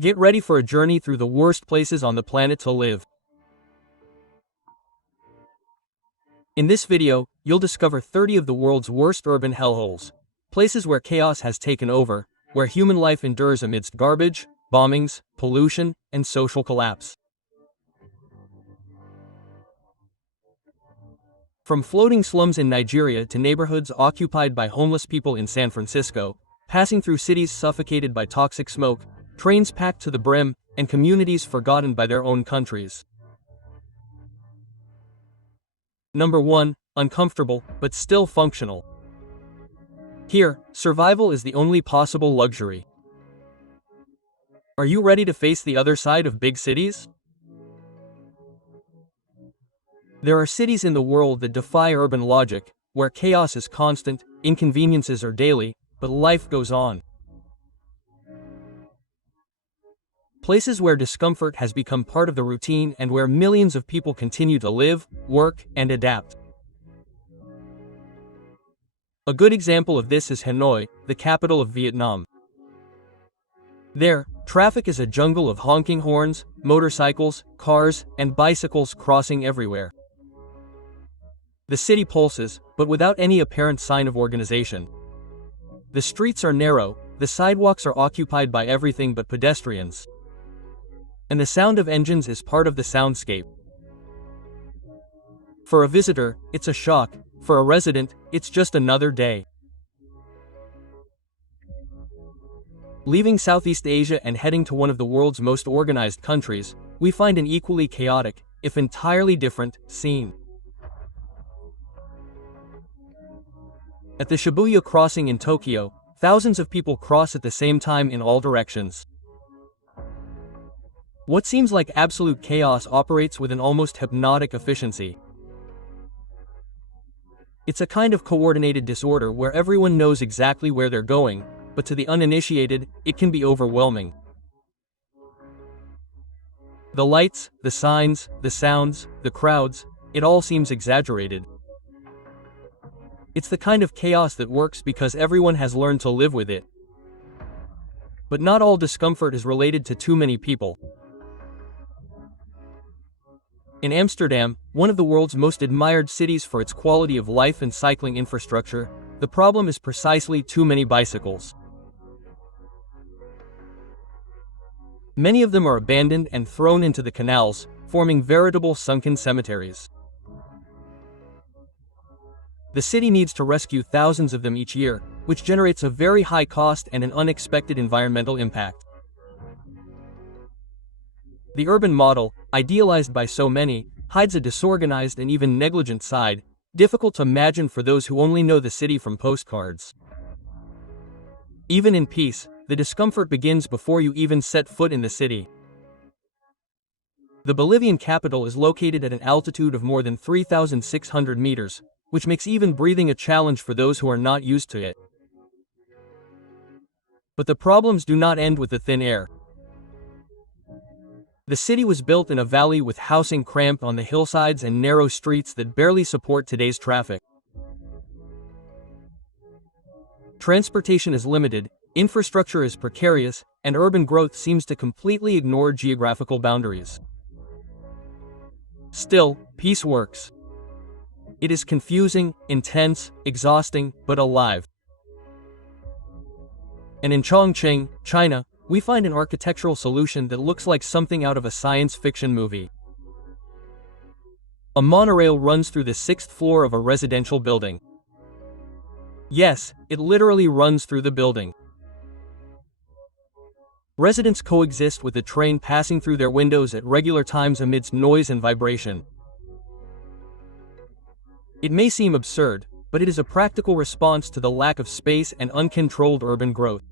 Get ready for a journey through the worst places on the planet to live. In this video, you'll discover 30 of the world's worst urban hellholes. Places where chaos has taken over, where human life endures amidst garbage, bombings, pollution, and social collapse. From floating slums in Nigeria to neighborhoods occupied by homeless people in San Francisco, passing through cities suffocated by toxic smoke, trains packed to the brim, and communities forgotten by their own countries. Number 1. Uncomfortable, but still functional. Here, survival is the only possible luxury. Are you ready to face the other side of big cities? There are cities in the world that defy urban logic, where chaos is constant, inconveniences are daily, but life goes on. Places where discomfort has become part of the routine and where millions of people continue to live, work, and adapt. A good example of this is Hanoi, the capital of Vietnam. There, traffic is a jungle of honking horns, motorcycles, cars, and bicycles crossing everywhere. The city pulses, but without any apparent sign of organization. The streets are narrow, the sidewalks are occupied by everything but pedestrians. And the sound of engines is part of the soundscape. For a visitor, it's a shock. For a resident, it's just another day. Leaving Southeast Asia and heading to one of the world's most organized countries, we find an equally chaotic, if entirely different, scene. At the Shibuya crossing in Tokyo, thousands of people cross at the same time in all directions. What seems like absolute chaos operates with an almost hypnotic efficiency. It's a kind of coordinated disorder where everyone knows exactly where they're going, but to the uninitiated, it can be overwhelming. The lights, the signs, the sounds, the crowds, it all seems exaggerated. It's the kind of chaos that works because everyone has learned to live with it. But not all discomfort is related to too many people. In Amsterdam, one of the world's most admired cities for its quality of life and cycling infrastructure, the problem is precisely too many bicycles. Many of them are abandoned and thrown into the canals, forming veritable sunken cemeteries. The city needs to rescue thousands of them each year, which generates a very high cost and an unexpected environmental impact. The urban model, idealized by so many, hides a disorganized and even negligent side, difficult to imagine for those who only know the city from postcards. Even in peace, the discomfort begins before you even set foot in the city. The Bolivian capital is located at an altitude of more than 3,600 meters, which makes even breathing a challenge for those who are not used to it. But the problems do not end with the thin air. The city was built in a valley with housing cramped on the hillsides and narrow streets that barely support today's traffic. Transportation is limited, infrastructure is precarious, and urban growth seems to completely ignore geographical boundaries. Still, peace works. It is confusing, intense, exhausting, but alive. And in Chongqing, China, we find an architectural solution that looks like something out of a science fiction movie. A monorail runs through the 6th floor of a residential building. Yes, it literally runs through the building. Residents coexist with the train passing through their windows at regular times amidst noise and vibration. It may seem absurd, but it is a practical response to the lack of space and uncontrolled urban growth.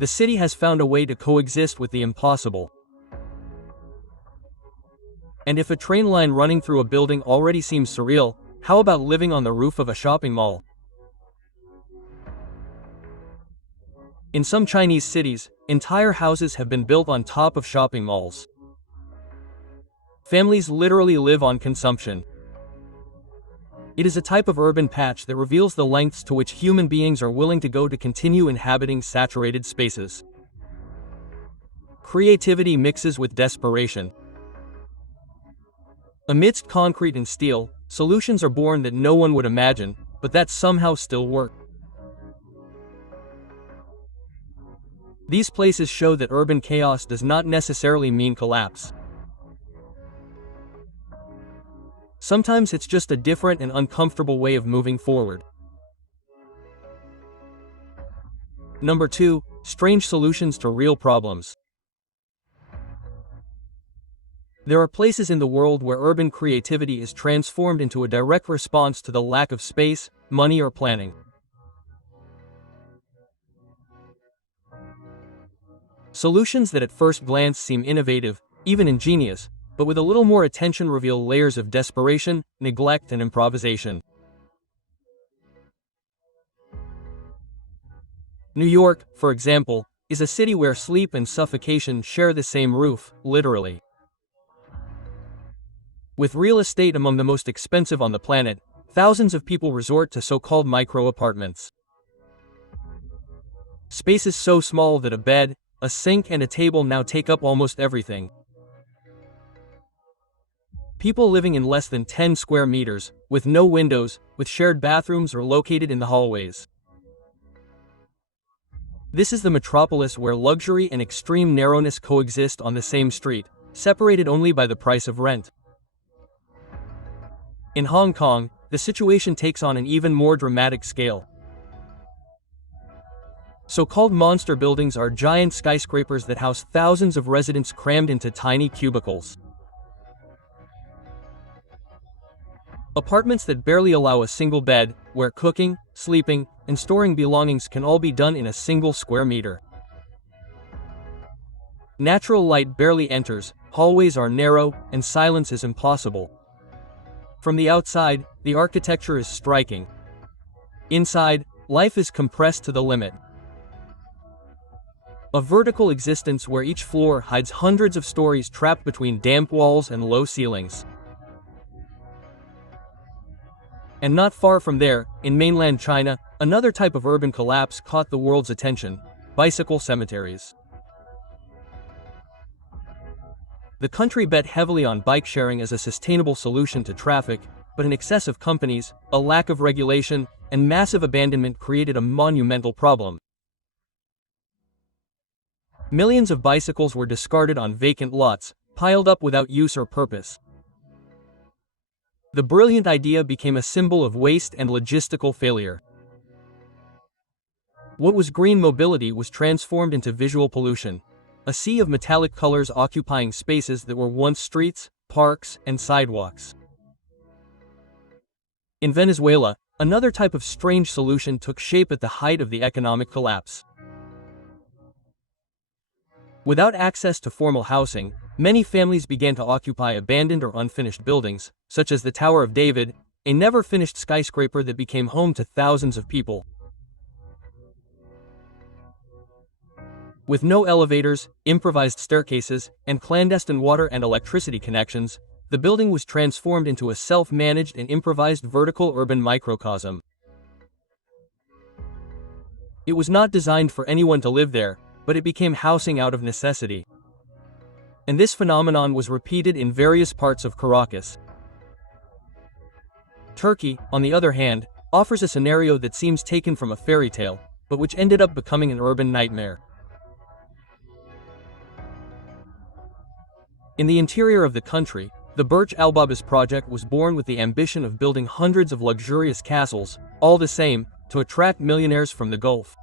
The city has found a way to coexist with the impossible. And if a train line running through a building already seems surreal, how about living on the roof of a shopping mall? In some Chinese cities, entire houses have been built on top of shopping malls. Families literally live on consumption. It is a type of urban patch that reveals the lengths to which human beings are willing to go to continue inhabiting saturated spaces. creativity mixes with desperation. Amidst concrete and steel, solutions are born that no one would imagine, but that somehow still work. These places show that urban chaos does not necessarily mean collapse. Sometimes it's just a different and uncomfortable way of moving forward. Number 2. Strange solutions to real problems. There are places in the world where urban creativity is transformed into a direct response to the lack of space, money, or planning. Solutions that at first glance seem innovative, even ingenious, but with a little more attention reveal layers of desperation, neglect, and improvisation. New York, for example, is a city where sleep and suffocation share the same roof, literally. With real estate among the most expensive on the planet, thousands of people resort to so-called micro-apartments. Spaces so small that a bed, a sink, and a table now take up almost everything. People living in less than 10 square meters, with no windows, with shared bathrooms or located in the hallways. This is the metropolis where luxury and extreme narrowness coexist on the same street, separated only by the price of rent. In Hong Kong, the situation takes on an even more dramatic scale. So-called monster buildings are giant skyscrapers that house thousands of residents crammed into tiny cubicles. Apartments that barely allow a single bed, where cooking, sleeping, and storing belongings can all be done in a single square meter. Natural light barely enters, hallways are narrow, and silence is impossible. From the outside, the architecture is striking. Inside, life is compressed to the limit. A vertical existence where each floor hides hundreds of stories trapped between damp walls and low ceilings. And not far from there, in mainland China, another type of urban collapse caught the world's attention: bicycle cemeteries. The country bet heavily on bike sharing as a sustainable solution to traffic, but an excess of companies, a lack of regulation, and massive abandonment created a monumental problem. Millions of bicycles were discarded on vacant lots, piled up without use or purpose. The brilliant idea became a symbol of waste and logistical failure. What was green mobility was transformed into visual pollution. A sea of metallic colors occupying spaces that were once streets, parks, and sidewalks. In Venezuela, another type of strange solution took shape at the height of the economic collapse. Without access to formal housing, many families began to occupy abandoned or unfinished buildings, such as the Tower of David, a never-finished skyscraper that became home to thousands of people. With no elevators, improvised staircases, and clandestine water and electricity connections, the building was transformed into a self-managed and improvised vertical urban microcosm. It was not designed for anyone to live there, but it became housing out of necessity. And this phenomenon was repeated in various parts of Caracas. Turkey, on the other hand, offers a scenario that seems taken from a fairy tale, but which ended up becoming an urban nightmare. In the interior of the country, the Burj Al Babas project was born with the ambition of building hundreds of luxurious castles, all the same, to attract millionaires from the Gulf.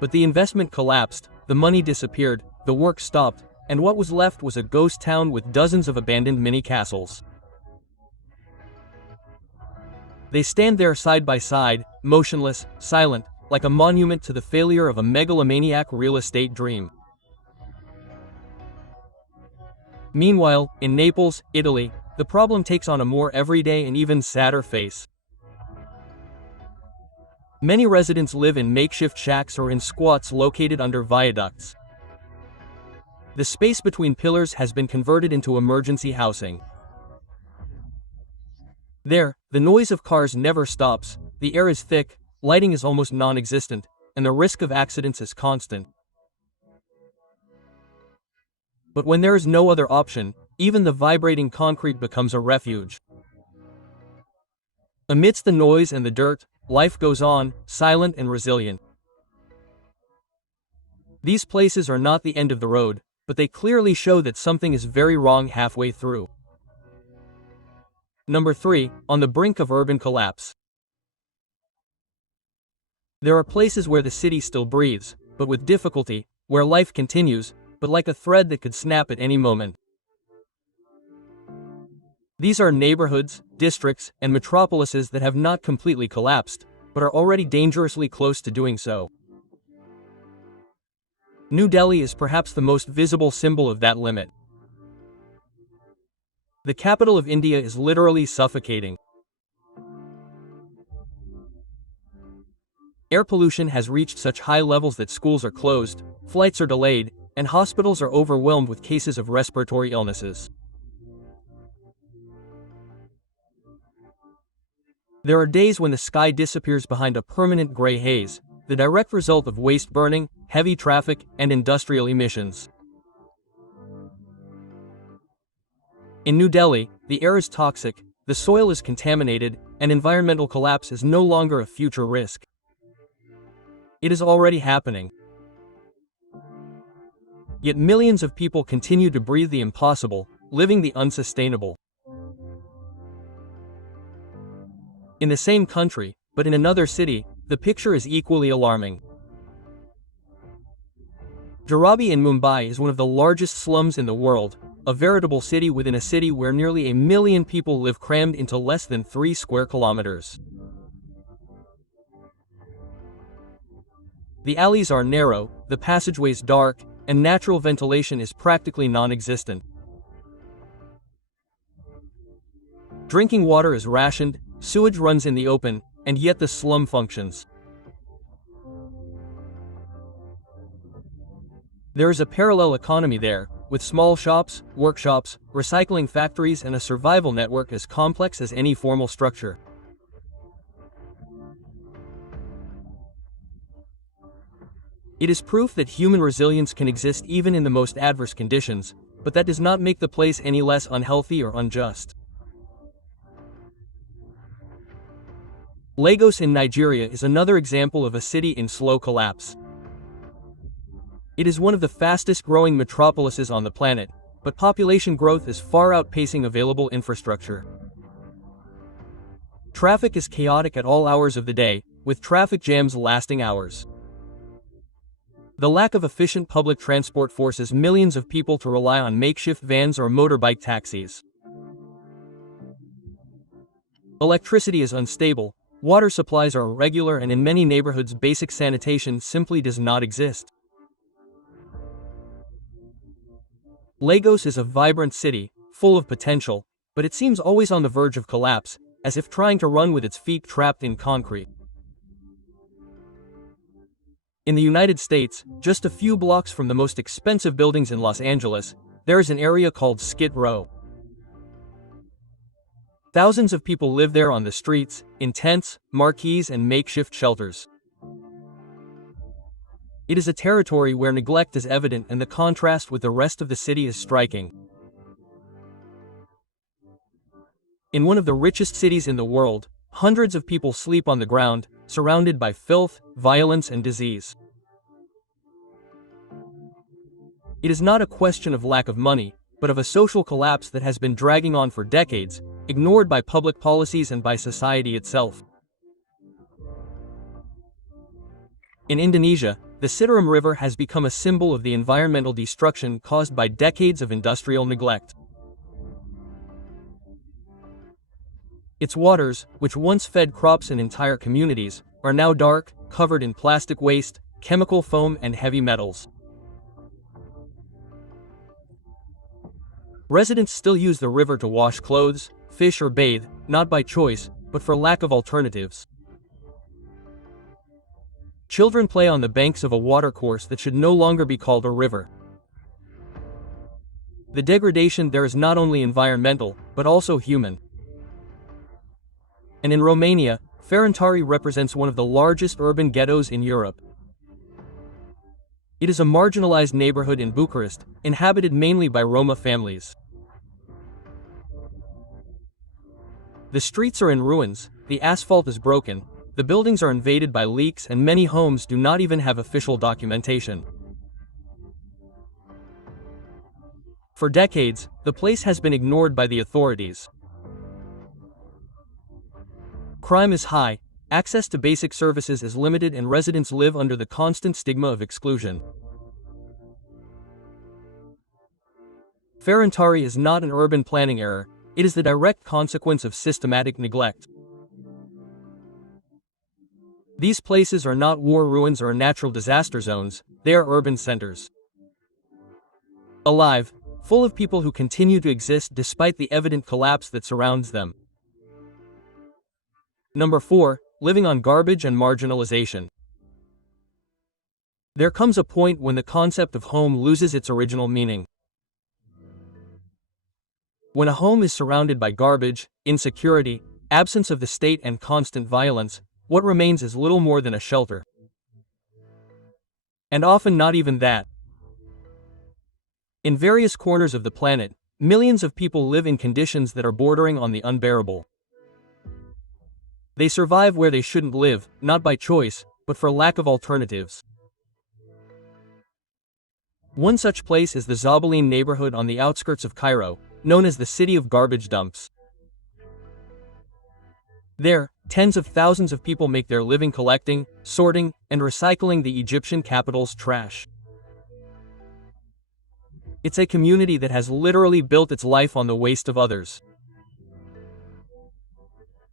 But the investment collapsed, the money disappeared, the work stopped, and what was left was a ghost town with dozens of abandoned mini-castles. They stand there side by side, motionless, silent, like a monument to the failure of a megalomaniac real estate dream. Meanwhile, in Naples, Italy, the problem takes on a more everyday and even sadder face. Many residents live in makeshift shacks or in squats located under viaducts. The space between pillars has been converted into emergency housing. There, the noise of cars never stops, the air is thick, lighting is almost non-existent, and the risk of accidents is constant. But when there is no other option, even the vibrating concrete becomes a refuge. Amidst the noise and the dirt, life goes on, silent and resilient. These places are not the end of the road, but they clearly show that something is very wrong halfway through. Number 3, on the brink of urban collapse. There are places where the city still breathes, but with difficulty, where life continues, but like a thread that could snap at any moment. These are neighborhoods, districts, and metropolises that have not completely collapsed, but are already dangerously close to doing so. New Delhi is perhaps the most visible symbol of that limit. The capital of India is literally suffocating. Air pollution has reached such high levels that schools are closed, flights are delayed, and hospitals are overwhelmed with cases of respiratory illnesses. There are days when the sky disappears behind a permanent gray haze, the direct result of waste burning, heavy traffic, and industrial emissions. In New Delhi, the air is toxic, the soil is contaminated, and environmental collapse is no longer a future risk. It is already happening. Yet millions of people continue to breathe the impossible, living the unsustainable. In the same country, but in another city, the picture is equally alarming. Dharavi in Mumbai is one of the largest slums in the world, a veritable city within a city where nearly 1 million people live crammed into less than 3 square kilometers. The alleys are narrow, the passageways dark, and natural ventilation is practically non-existent. Drinking water is rationed, sewage runs in the open, and yet the slum functions. There is a parallel economy there, with small shops, workshops, recycling factories, and a survival network as complex as any formal structure. It is proof that human resilience can exist even in the most adverse conditions, but that does not make the place any less unhealthy or unjust. Lagos in Nigeria is another example of a city in slow collapse. It is one of the fastest growing metropolises on the planet, but population growth is far outpacing available infrastructure. Traffic is chaotic at all hours of the day, with traffic jams lasting hours. The lack of efficient public transport forces millions of people to rely on makeshift vans or motorbike taxis. Electricity is unstable, water supplies are irregular, and in many neighborhoods basic sanitation simply does not exist. Lagos is a vibrant city, full of potential, but it seems always on the verge of collapse, as if trying to run with its feet trapped in concrete. In the United States, just a few blocks from the most expensive buildings in Los Angeles, there is an area called Skid Row. Thousands of people live there on the streets, in tents, marquees, and makeshift shelters. It is a territory where neglect is evident and the contrast with the rest of the city is striking. In one of the richest cities in the world, hundreds of people sleep on the ground, surrounded by filth, violence, and disease. It is not a question of lack of money, but of a social collapse that has been dragging on for decades, ignored by public policies and by society itself. In Indonesia, the Citarum River has become a symbol of the environmental destruction caused by decades of industrial neglect. Its waters, which once fed crops and entire communities, are now dark, covered in plastic waste, chemical foam, and heavy metals. Residents still use the river to wash clothes, fish, or bathe, not by choice, but for lack of alternatives. Children play on the banks of a watercourse that should no longer be called a river. The degradation there is not only environmental, but also human. And in Romania, Ferentari represents one of the largest urban ghettos in Europe. It is a marginalized neighborhood in Bucharest, inhabited mainly by Roma families. The streets are in ruins, the asphalt is broken, the buildings are invaded by leaks, and many homes do not even have official documentation. For decades, the place has been ignored by the authorities. Crime is high, access to basic services is limited, and residents live under the constant stigma of exclusion. Ferentari is not an urban planning error, it is the direct consequence of systematic neglect. These places are not war ruins or natural disaster zones, they are urban centers. Alive, full of people who continue to exist despite the evident collapse that surrounds them. Number 4. Living on garbage and marginalization. There comes a point when the concept of home loses its original meaning. When a home is surrounded by garbage, insecurity, absence of the state, and constant violence, what remains is little more than a shelter. And often not even that. In various corners of the planet, millions of people live in conditions that are bordering on the unbearable. They survive where they shouldn't live, not by choice, but for lack of alternatives. One such place is the Zabaleen neighborhood on the outskirts of Cairo, known as the City of Garbage Dumps. There, tens of thousands of people make their living collecting, sorting, and recycling the Egyptian capital's trash. It's a community that has literally built its life on the waste of others.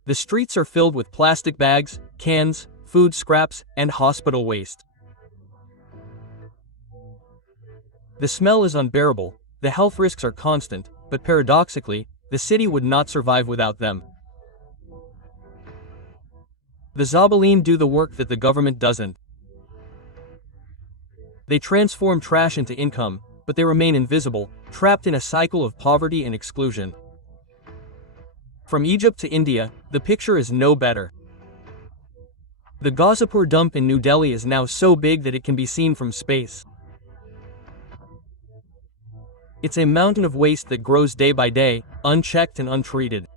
The streets are filled with plastic bags, cans, food scraps, and hospital waste. The smell is unbearable, the health risks are constant, but paradoxically, the city would not survive without them. The Zabaleen do the work that the government doesn't. They transform trash into income, but they remain invisible, trapped in a cycle of poverty and exclusion. From Egypt to India, the picture is no better. The Ghazipur dump in New Delhi is now so big that it can be seen from space. It's a mountain of waste that grows day by day, unchecked and untreated.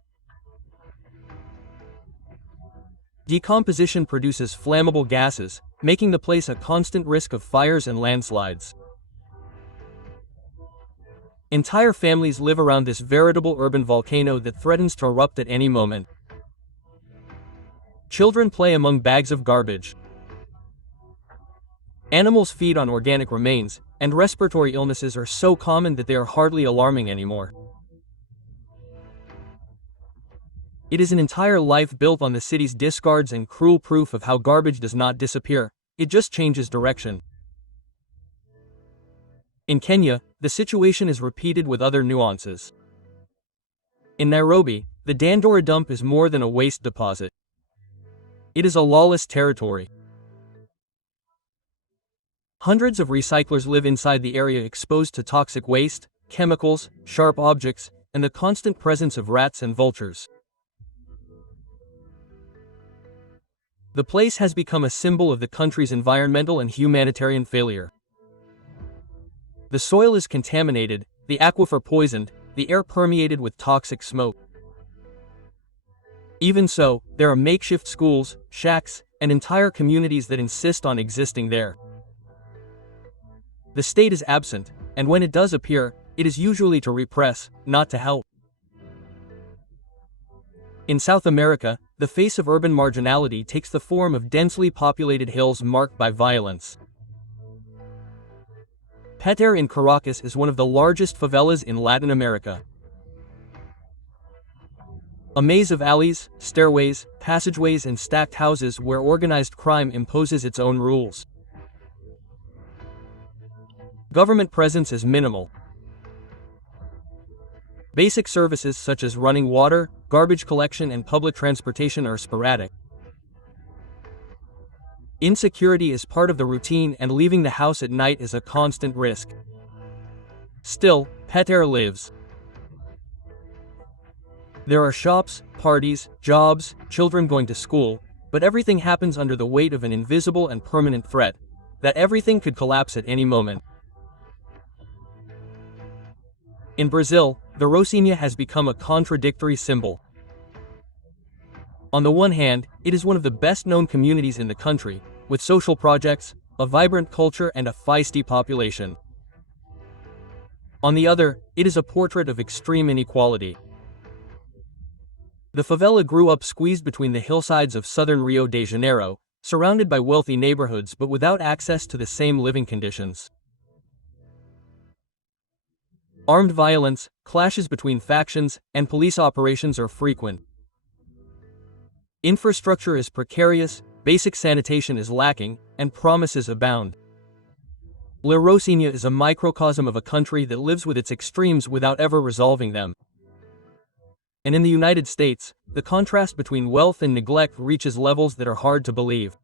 Decomposition produces flammable gases, making the place a constant risk of fires and landslides. Entire families live around this veritable urban volcano that threatens to erupt at any moment. Children play among bags of garbage. Animals feed on organic remains, and respiratory illnesses are so common that they are hardly alarming anymore. It is an entire life built on the city's discards and cruel proof of how garbage does not disappear, it just changes direction. In Kenya, the situation is repeated with other nuances. In Nairobi, the Dandora dump is more than a waste deposit. It is a lawless territory. Hundreds of recyclers live inside the area, exposed to toxic waste, chemicals, sharp objects, and the constant presence of rats and vultures. The place has become a symbol of the country's environmental and humanitarian failure. The soil is contaminated, the aquifer poisoned, the air permeated with toxic smoke. Even so, there are makeshift schools, shacks, and entire communities that insist on existing there. The state is absent, and when it does appear, it is usually to repress, not to help. In South America, the face of urban marginality takes the form of densely populated hills marked by violence. Petare in Caracas is one of the largest favelas in Latin America. A maze of alleys, stairways, passageways, and stacked houses where organized crime imposes its own rules. Government presence is minimal. Basic services such as running water, garbage collection, and public transportation are sporadic. Insecurity is part of the routine, and leaving the house at night is a constant risk. Still, Petare lives. There are shops, parties, jobs, children going to school, but everything happens under the weight of an invisible and permanent threat: that everything could collapse at any moment. In Brazil, the Rocinha has become a contradictory symbol. On the one hand, it is one of the best-known communities in the country, with social projects, a vibrant culture and a feisty population. On the other, it is a portrait of extreme inequality. The favela grew up squeezed between the hillsides of southern Rio de Janeiro, surrounded by wealthy neighborhoods but without access to the same living conditions. Armed violence, clashes between factions, and police operations are frequent. Infrastructure is precarious, basic sanitation is lacking, and promises abound. La Rocinha is a microcosm of a country that lives with its extremes without ever resolving them. And in the United States, the contrast between wealth and neglect reaches levels that are hard to believe.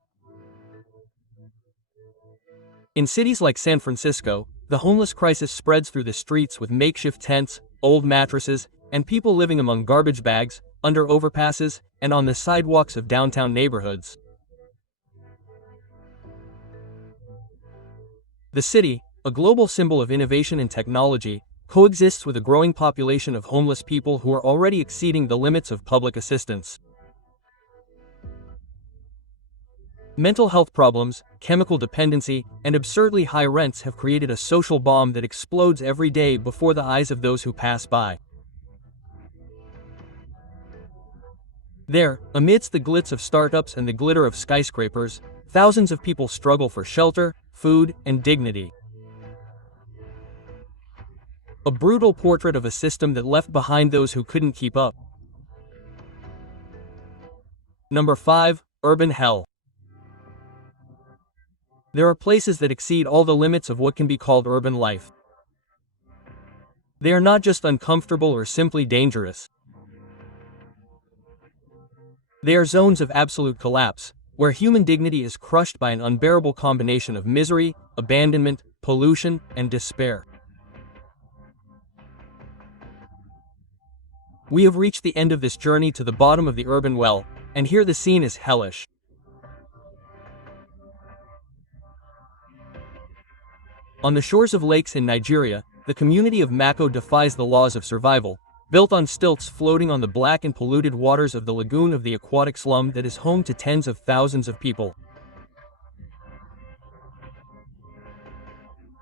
In cities like San Francisco, the homeless crisis spreads through the streets with makeshift tents, old mattresses, and people living among garbage bags, under overpasses, and on the sidewalks of downtown neighborhoods. The city, a global symbol of innovation and technology, coexists with a growing population of homeless people who are already exceeding the limits of public assistance. Mental health problems, chemical dependency, and absurdly high rents have created a social bomb that explodes every day before the eyes of those who pass by. There, amidst the glitz of startups and the glitter of skyscrapers, thousands of people struggle for shelter, food, and dignity. A brutal portrait of a system that left behind those who couldn't keep up. Number 5. Urban hell. There are places that exceed all the limits of what can be called urban life. They are not just uncomfortable or simply dangerous. They are zones of absolute collapse, where human dignity is crushed by an unbearable combination of misery, abandonment, pollution, and despair. We have reached the end of this journey to the bottom of the urban well, and here the scene is hellish. On the shores of lakes in Nigeria, the community of Mako defies the laws of survival, built on stilts floating on the black and polluted waters of the lagoon of the aquatic slum that is home to tens of thousands of people.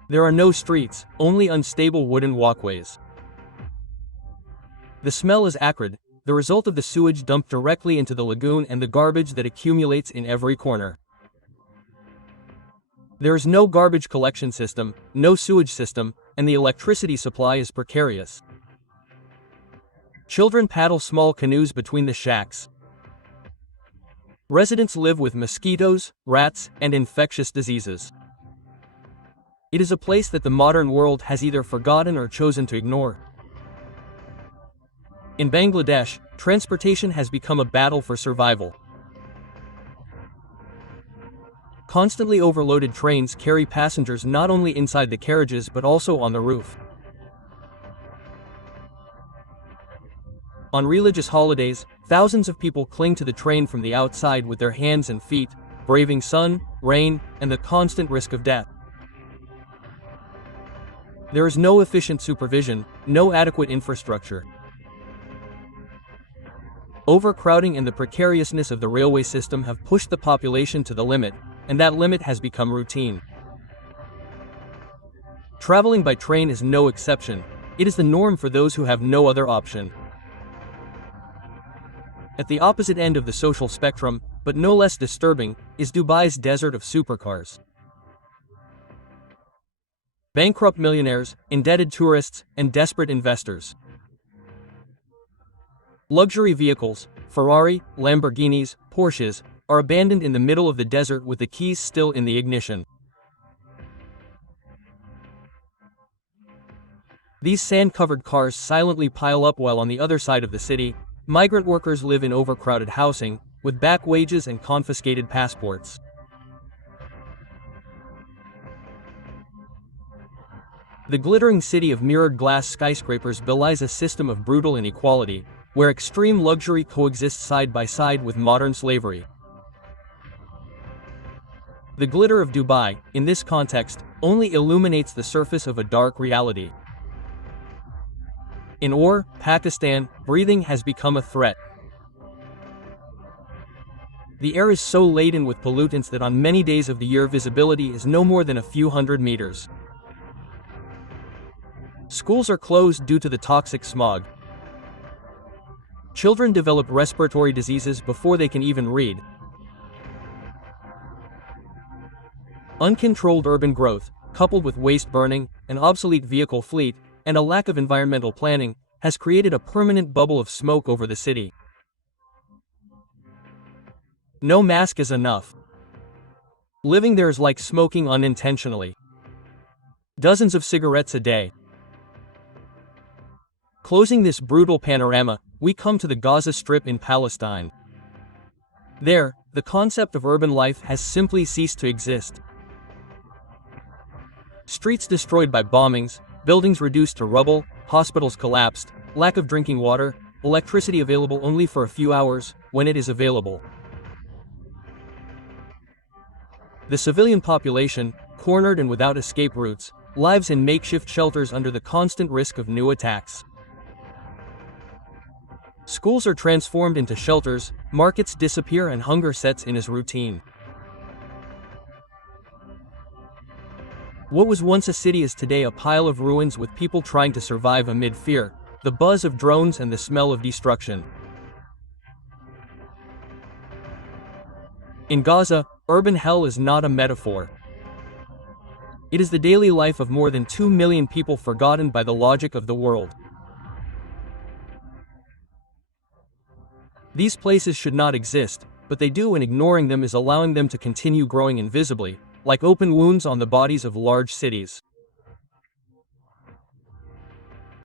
There are no streets, only unstable wooden walkways. The smell is acrid, the result of the sewage dumped directly into the lagoon and the garbage that accumulates in every corner. There is no garbage collection system, no sewage system, and the electricity supply is precarious. Children paddle small canoes between the shacks. Residents live with mosquitoes, rats, and infectious diseases. It is a place that the modern world has either forgotten or chosen to ignore. In Bangladesh, transportation has become a battle for survival. Constantly overloaded trains carry passengers not only inside the carriages but also on the roof. On religious holidays, thousands of people cling to the train from the outside with their hands and feet, braving sun, rain, and the constant risk of death. There is no efficient supervision, no adequate infrastructure. Overcrowding and the precariousness of the railway system have pushed the population to the limit, and that limit has become routine. Traveling by train is no exception. It is the norm for those who have no other option. At the opposite end of the social spectrum, but no less disturbing, is Dubai's desert of supercars. Bankrupt millionaires, indebted tourists, and desperate investors. Luxury vehicles, Ferrari, Lamborghinis, Porsches, are abandoned in the middle of the desert with the keys still in the ignition. These sand-covered cars silently pile up while on the other side of the city, migrant workers live in overcrowded housing, with back wages and confiscated passports. The glittering city of mirrored glass skyscrapers belies a system of brutal inequality, where extreme luxury coexists side by side with modern slavery. The glitter of Dubai, in this context, only illuminates the surface of a dark reality. In Ur, Pakistan, breathing has become a threat. The air is so laden with pollutants that on many days of the year visibility is no more than a few hundred meters. Schools are closed due to the toxic smog. Children develop respiratory diseases before they can even read. Uncontrolled urban growth, coupled with waste burning, an obsolete vehicle fleet, and a lack of environmental planning, has created a permanent bubble of smoke over the city. No mask is enough. Living there is like smoking unintentionally. Dozens of cigarettes a day. Closing this brutal panorama, we come to the Gaza Strip in Palestine. There, the concept of urban life has simply ceased to exist. Streets destroyed by bombings, buildings reduced to rubble, hospitals collapsed, lack of drinking water, electricity available only for a few hours, when it is available. The civilian population, cornered and without escape routes, lives in makeshift shelters under the constant risk of new attacks. Schools are transformed into shelters, markets disappear and hunger sets in as routine. What was once a city is today a pile of ruins with people trying to survive amid fear, the buzz of drones and the smell of destruction. In Gaza, urban hell is not a metaphor. It is the daily life of more than 2 million people forgotten by the logic of the world. These places should not exist, but they do, and ignoring them is allowing them to continue growing invisibly, like open wounds on the bodies of large cities.